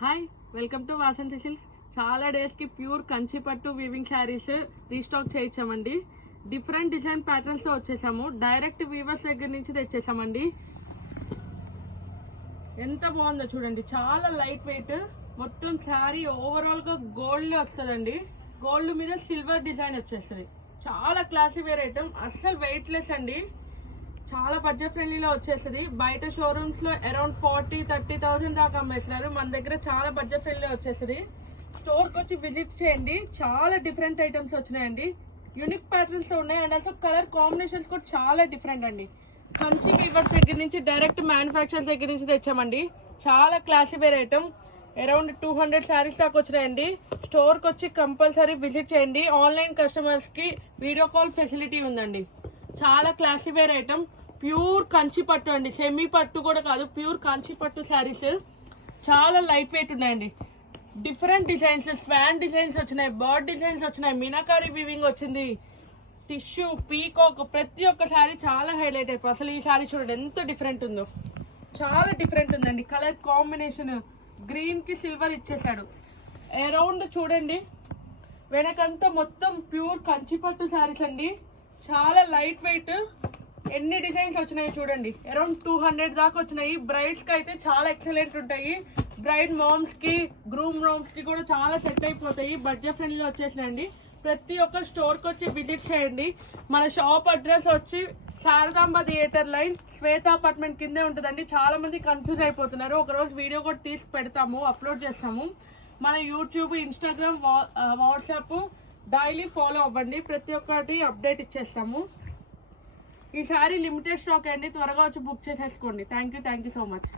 Hi, welcome to Vasanthi silks. చాలా డేస్కి pure Kanchi పట్టు వీవింగ్ శారీస్ రీస్టాక్ చేయించామండి. డిఫరెంట్ డిజైన్ ప్యాటర్న్స్తో వచ్చేసాము. డైరెక్ట్ వీవర్స్ దగ్గర నుంచి తెచ్చేసామండి. ఎంత బాగుందో చూడండి, చాలా లైట్ వెయిట్. మొత్తం శారీ ఓవరాల్గా గోల్డ్ వస్తుందండి. గోల్డ్ మీద సిల్వర్ డిజైన్ వచ్చేస్తుంది. చాలా క్లాసీ వేర్ ఐటమ్, అస్సలు వెయిట్లెస్ అండి. చాలా బడ్జెట్ ఫ్రెండ్లీలో వచ్చేస్తుంది. బయట షోరూమ్స్ లో అరౌండ్ 40-30,000 దాకా అమ్మేస్తున్నారు. మన దగ్గర చాలా బడ్జెట్ ఫ్రెండ్లీ వచ్చేస్తుంది. స్టోర్కి వచ్చి విజిట్ చేయండి. చాలా డిఫరెంట్ ఐటమ్స్ వచ్చినాయండి. యూనిక్ ప్యాటర్న్స్ తో ఉన్నాయి. అండ్ అసలు కలర్ కాంబినేషన్స్ కూడా చాలా డిఫరెంట్ అండి. కంచి వీవర్స్ దగ్గర నుంచి డైరెక్ట్ మ్యానుఫ్యాక్చర్ దగ్గర నుంచి తెచ్చామండి. చాలా classy wear item. Around 200 saris దాకా వచ్చినాయండి. స్టోర్కి వచ్చి కంపల్సరీ విజిట్ చేయండి. ఆన్లైన్ కస్టమర్స్ కి వీడియో కాల్ ఫెసిలిటీ ఉందండి. చాలా classy wear item, pure Kanchi పట్టు అండి. సెమీ పట్టు కూడా కాదు, ప్యూర్ కంచి పట్టు శారీస్. చాలా లైట్ వెయిట్ ఉన్నాయండి. డిఫరెంట్ డిజైన్స్, స్వాన్ డిజైన్స్ వచ్చినాయి, బర్డ్ డిజైన్స్ వచ్చినాయి, మీనాకారి వీవింగ్ వచ్చింది, టిష్యూ, పీకాక్, ప్రతి ఒక్క శారీ చాలా హైలైట్ అయిపోయి. అసలు ఈ శారీ చూడండి ఎంత డిఫరెంట్ ఉందో. చాలా డిఫరెంట్ ఉందండి. కలర్ కాంబినేషన్ గ్రీన్ కి సిల్వర్ ఇచ్చేసాడు. అరౌండ్ చూడండి, వెనకంతా మొత్తం ప్యూర్ కంచి పట్టు శారీస్ అండి. చాలా లైట్ వెయిట్. ఎన్ని డిజైన్స్ వచ్చినాయి చూడండి. అరౌండ్ 200 దాకా వచ్చినాయి. బ్రైడ్స్ కి అయితే చాలా ఎక్సలెంట్ ఉంటాయి. బ్రైడ్ మామ్స్ కి, గ్రూమ్ మామ్స్ కి కూడా చాలా సెట్ అయిపోతాయి. బడ్జెట్ ఫ్రెండ్లీలో వచ్చేసినాయండి. ప్రతి ఒక్క స్టోర్ కి వచ్చి విజిట్ చేయండి. మన షాప్ అడ్రస్ వచ్చి శారదాంబ థియేటర్ లైన్, శ్వేత అపార్ట్మెంట్ కిందే ఉంటుందండి. చాలా మంది కన్ఫ్యూజ్ అయిపోతున్నారు. ఒకరోజు వీడియో కూడా తీసి పెడతాము, అప్లోడ్ చేస్తాము. మన YouTube, Instagram, WhatsApp daily follow అవ్వండి. ప్రతి ఒక్కటి అప్డేట్ ఇచ్చేస్తాము. ఈసారి లిమిటెడ్ స్టాక్ అండి, త్వరగా వచ్చి బుక్ చేసేసుకోండి. Thank you so much.